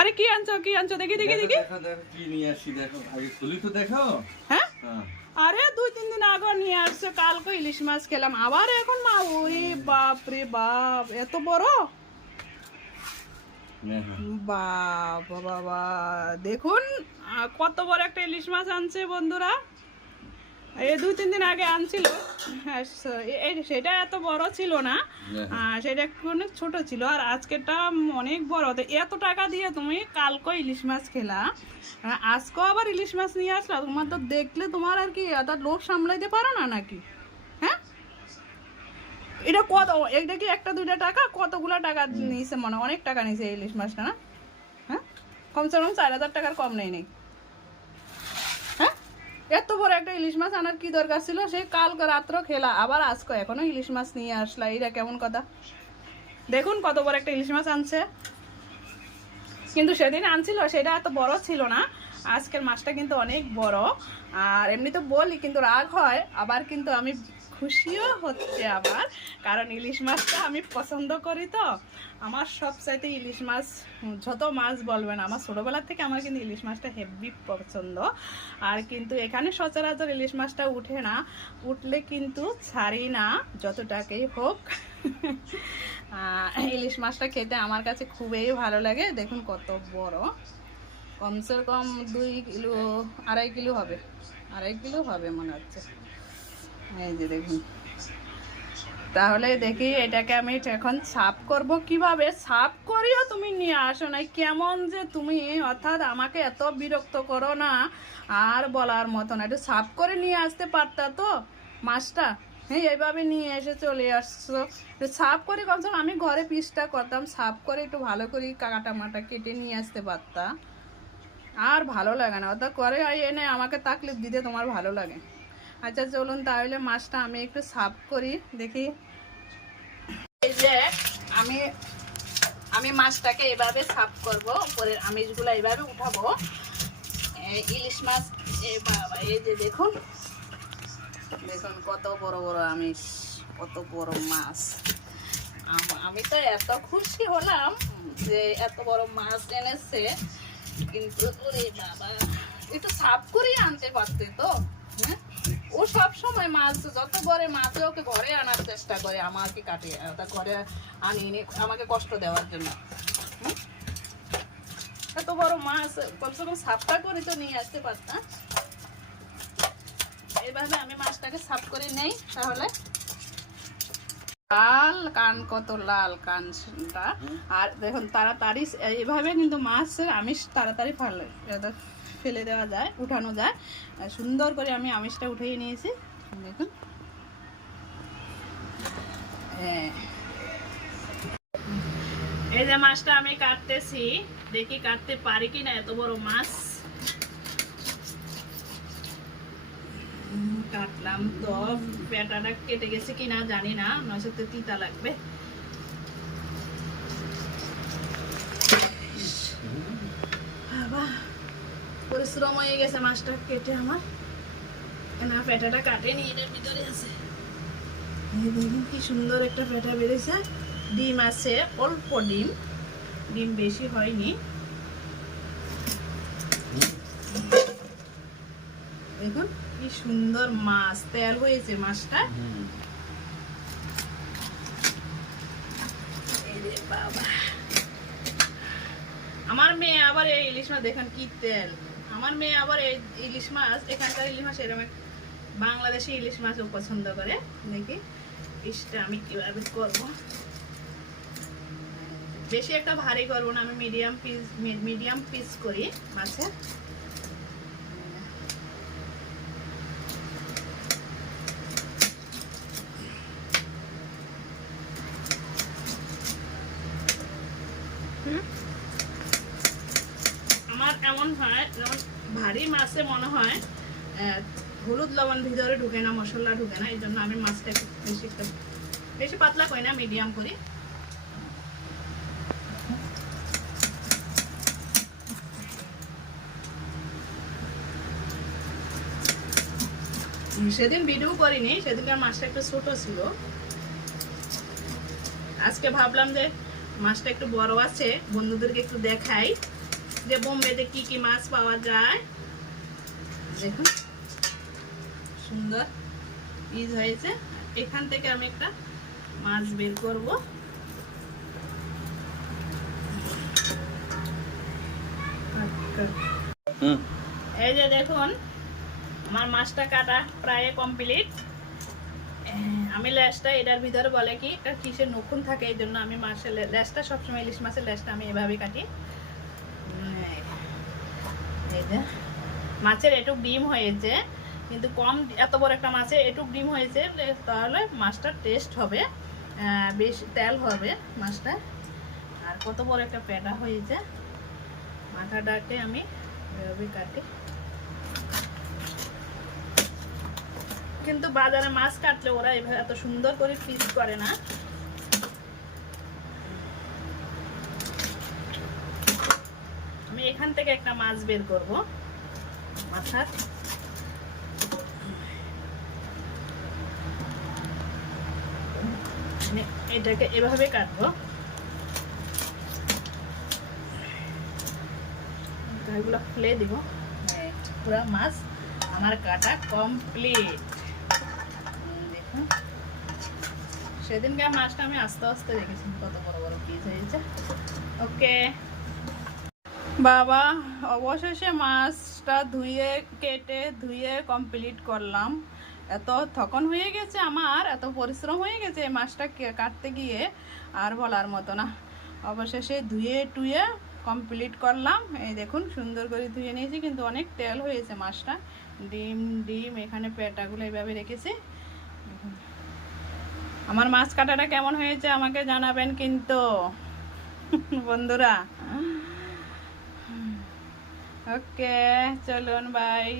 আরে কি আনছো দেখি দেখি দেখি। দেখো দেখো কি নিয়ে আসি, দেখো আগে খুলি তো দেখো। হ্যাঁ হ্যাঁ আরে 2-3 দিন আগে নিয়ে আসছে, কালকে ইলিশ মাছ খেলাম আবার এখন মা। ওরে বাপ রে বাপ, এত বড়! হ্যাঁ, হ্যাঁ। বাবা বাবা, দেখুন কত বড় একটা ইলিশ মাছ আনছে বন্ধুরা। এই 2-3 দিন আগে আনছিল। হ্যাঁ, সেটা এত বড় ছিল না, সেটা একটু অনেক ছোট ছিল। আর আজকেরটা অনেক বড়। তো এত টাকা দিয়ে তুমি কালকে ইলিশ মাছ খেলা, আজকেও আবার ইলিশ মাছ নিয়ে আসলা। তোমার তো দেখলে তোমার আর কি এত লোভ সামলাইতে পারো না নাকি? হ্যাঁ, এটা কত, এটা কি 1-2 টাকা? কতগুলো টাকা নিয়েছে, মনে হয় অনেক টাকা নিয়েছে এই ইলিশ মাছটা না? হ্যাঁ, কমসে কম 4,000 টাকার কম নেই। হ্যাঁ, এত বড় একটা ইলিশ মাছ আনার কি দরকার ছিল? সে কালকে রাত্র খেলা, আবার আজকে এখনো ইলিশ মাছ নিয়ে আসলা, এটা কেমন কথা? দেখুন কত বড় একটা ইলিশ মাছ আনছে। কিন্তু সেদিন আনছিল সেটা এত বড় ছিল না, আজকের মাছটা কিন্তু অনেক বড়। আর এমনি তো বলি, কিন্তু রাগ হয় আবার, কিন্তু আমি খুশিও হচ্ছে আবার, কারণ ইলিশ মাছটা আমি পছন্দ করি। তো আমার সবচাইতে ইলিশ মাছ, যত মাছ বলবেন, আমার ছোটোবেলা থেকে আমার কিন্তু ইলিশ মাছটা হেভি পছন্দ। আর কিন্তু এখানে সচরাচর ইলিশ মাছটা উঠে না, উঠলে কিন্তু ছাড়ি না যত টাকাই হোক। ইলিশ মাছটা খেতে আমার কাছে খুবই ভালো লাগে। দেখুন কত বড়, কমসে কম 2 কিলো 2.5 কিলো হবে, 2.5 কিলো হবে মনে হচ্ছে। এই যে দেখুন, তাহলে দেখি এটাকে আমি এখন সাফ করব কিভাবে। সাফ করিও তুমি নিয়ে আসো না, কেমন যে তুমি, অর্থাৎ আমাকে এত বিরক্ত করো না আর বলার মতো না। একটু সাফ করে নিয়ে আসতে পারতা তো মাছটা। হ্যাঁ, এইভাবে নিয়ে এসে চলে আসছো। একটু সাফ করে, কমসে কম আমি ঘরে পিসটা করতাম, সাফ করে একটু ভালো করে কাটা মাটা কেটে নিয়ে আসতে পারতা। আর ভালো লাগে না, অর্থাৎ করে এনে আমাকে তাকলিফ দিতে তোমার ভালো লাগে। আচ্ছা চলুন তাহলে মাছটা আমি একটু সাফ করি দেখি। এই যে আমি আমি মাছটাকে এভাবে সাফ করব, উপরের আমিষগুলো এভাবে উঠাবো। ইলিশ মাছ, এই বাবা, এই যে দেখুন দেখুন কত বড় বড় আমিষ, কত বড় মাছ। আমি তো এত খুশি হলাম যে এত বড় মাছ এনেছে, কিন্তু ওরে বাবা, একটু সাফ করেই আনতে পারতে তো। হ্যাঁ, ও সব সময় মাছ যত বড় মাছ ওকে ঘরে আনার চেষ্টা করে, আমাকে কাটিয়ে ওটা ঘরে আনিয়ে আমাকে কষ্ট দেওয়ার জন্য। এত বড় মাছ কমসে কম সাফটা করে তো নিয়ে আসতে পারতাম। এইভাবে আমি মাছটাকে সাফ করে নেই। তাহলে লাল কান, কত লাল কানটা। আর দেখুন তাড়াতাড়ি এইভাবে কিন্তু মাছের আমিষ তাড়াতাড়ি ফেলে দেওয়া যায়, উঠানো যায়। সুন্দর করে আমি আমিষটা উঠিয়ে নিয়েছি দেখুন। হ্যাঁ, এই যে মাছটা আমি কাটতেছি, দেখি কাটতে পারি কিনা এত বড় মাছ। কাটলাম তো, পেটাটা কেটে গেছে কিনা জানি না, নয়তো তো তিতা লাগবে। বাবা, পরিশ্রম হয়ে গেছে মাছটা কেটে আমার। না, পেটাটা কাটেনি, এটার ভিতরে আছে। দেখুন কি সুন্দর একটা পেটা বেরিয়েছে। ডিম আছে, অল্প ডিম, ডিম বেশি হয়নি। দেখুন কি সুন্দর মাছ, তেল হয়েছে মাছটা। বাবা, আমার মেয়ে আবার এই ইলিশ মাছ দেখেন কি তেল। আমার মেয়ে আবার এই ইলিশ মাছ, এখানকার ইলিশ মাছ এরকম বাংলাদেশি ইলিশ মাছও পছন্দ করে। দেখি পিসটা আমি কিভাবে করব। বেশি একটা ভারী করবো না, আমি মিডিয়াম পিস করি মাছের। আমার এমন হয় যেমন ভারী মাছে মনে হয় হলুদ লবণ ভিতরে ঢুকে না, মশলা ঢুকে না, এই জন্য আমি মাছটা একটু বেশি পাতলা করি না, মিডিয়াম করি। সেদিন ভিডিও করিনি, সেদিনকার মাছটা একটু ছোট ছিল। আজকে ভাবলাম যে মাছটা একটু বড় আছে, বন্ধুদেরকে একটু দেখাই যে বোম্বেতে কি কি মাছ পাওয়া যায়। দেখুন সুন্দর পিস হয়েছে। এখান থেকে আমি একটা মাছ বের করব। এই যে দেখুন আমার মাছটা কাটা প্রায় কমপ্লিট। আমি লেজটা এটার ভিতরে বলে কি এটা কিসের নখুন থাকে, এই জন্য আমি মাছের লেজটা সবসময় ইলিশ মাছের লেজটা আমি এভাবে কাটি। এই যে মাছের এটুক ডিম হয়েছে, কিন্তু কম, এত বড় একটা মাছে এটুক ডিম হয়েছে, তাহলে মাছটার টেস্ট হবে, বেশ তেল হবে মাছটা। আর কত বড় একটা পেটা হয়েছে, মাথাটাকে আমি এভাবে কাটি। কিন্তু বাজারে মাছ কাটলে ওরা এভাবে এত সুন্দর করে পিস করে না। আমি এখান থেকে একটা মাছ বের করব মাথার। এটাকে এভাবে কাটবো, এগুলো ফেলে দিব। পুরো মাছ আমার কাটা কমপ্লিট। দেখুন সেদিনকার মাছটা আমি আস্তে আস্তে রেখেছি, কত বড় বড় পিস হয়েছে। ওকে বাবা, অবশেষে মাছটা কেটে ধুয়ে কমপ্লিট করলাম। এত থকন হয়ে গেছে আমার, এত পরিশ্রম হয়ে গেছে এই মাছটা কাটতে গিয়ে আর বলার মতো না। অবশেষে ধুয়ে টুয়ে কমপ্লিট করলাম। এই দেখুন সুন্দর করে ধুয়ে নিয়েছি, কিন্তু অনেক তেল হয়েছে মাছটা। ডিম এখানে পেটাগুলো এইভাবে রেখেছি। আমার মাছ কাটাটা কেমন হয়েছে আমাকে জানাবেন কিন্তু বন্ধুরা। ওকে চলুন বাই।